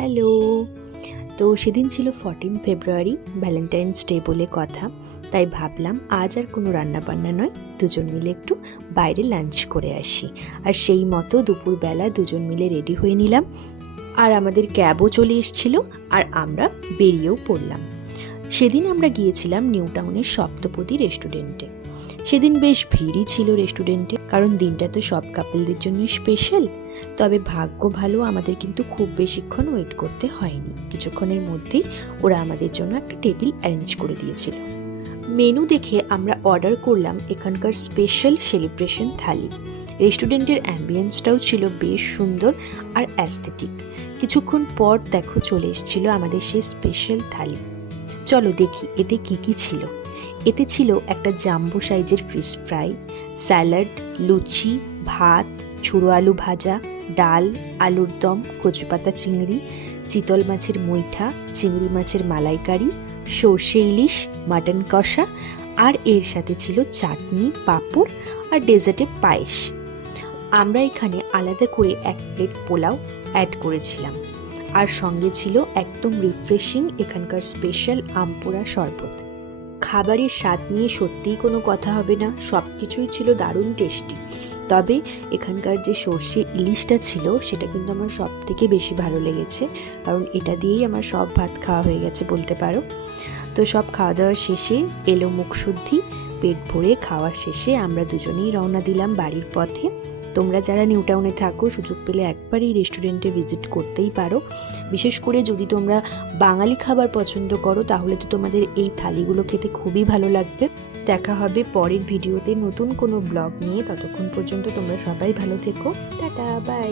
Hello. তো সেদিন ছিল 14 ফেব্রুয়ারি, ভ্যালেন্টাইন্স ডে বলে কথা। তাই ভাবলাম আজ আর কোনো রান্নাবান্না নয়, দুজন মিলে একটু বাইরে লাঞ্চ করে আসি। আর সেই মতো দুপুরবেলা দুজন মিলে রেডি হয়ে নিলাম। আর আমাদের ক্যাবও চলে এসেছিল, আর আমরা বেরিয়েও পড়লাম। সেদিন আমরা গিয়েছিলাম নিউ টাউনের সপ্তপদী রেস্টুরেন্টে। সেদিন বেশ ভিড়ই ছিল রেস্টুরেন্টে, কারণ দিনটা তো সব কাপলদের জন্য স্পেশাল। তবে ভাগ্য ভালো, আমাদের কিন্তু খুব বেশিক্ষণ ওয়েট করতে হয়নি। কিছুক্ষণের মধ্যেই ওরা আমাদের জন্য একটা টেবিল অ্যারেঞ্জ করে দিয়েছিল। মেনু দেখে আমরা অর্ডার করলাম এখানকার স্পেশাল সেলিব্রেশন থালি। রেস্টুরেন্টের অ্যাম্বিয়েন্সটাও ছিল বেশ সুন্দর আর অ্যাস্থেটিক। কিছুক্ষণ পর দেখো চলে এসেছিল আমাদের সেই স্পেশাল থালি। চলো দেখি এতে কি কি ছিল। এতে ছিল একটা জাম্বো সাইজের ফিশ ফ্রাই, স্যালাড, লুচি, ভাত, ঝুড়ো আলু ভাজা, ডাল, আলুর দম, কচুপাতা চিংড়ি, চিতল মাছের মুইঠা, চিংড়ি মাছের মালাইকারি, সর্ষে ইলিশ, মাটন কষা, আর এর সাথে ছিল চাটনি, পাঁপড় আর ডেজার্টে পায়েস। আমরা এখানে আলাদা করে 1 প্লেট পোলাও অ্যাড করেছিলাম, আর সঙ্গে ছিল একদম রিফ্রেশিং এখানকার স্পেশাল আমপোড়া শরবত। খাবারের স্বাদ নিয়ে সত্যিই কোনো কথা হবে না, সব কিছুই ছিল দারুণ টেস্টি। তবে এখানকার যে সর্ষে ইলিশটা ছিল সেটা কিন্তু আমার সব থেকে বেশি ভালো লেগেছে, কারণ এটা দিয়েই আমার সব ভাত খাওয়া হয়ে গেছে বলতে পারো। তো সব খাওয়া দাওয়ার শেষে এলো মুখশুদ্ধি। পেট ভরে খাওয়ার শেষে আমরা দুজনেই রওনা দিলাম বাড়ির পথে। তোমরা যারা নিউ টাউনে থাকো, সুযোগ পেলে একবার এই রেস্টুরেন্টে ভিজিট করতেই পারো। বিশেষ করে যদি তোমরা বাঙালি খাবার পছন্দ করো, তাহলে তো তোমাদের এই থালিগুলো খেতে খুবই ভালো লাগবে। দেখা হবে পরের ভিডিওতে নতুন কোনো ব্লগ নিয়ে। ততক্ষণ পর্যন্ত তোমরা সবাই ভালো থেকো। Tata, by.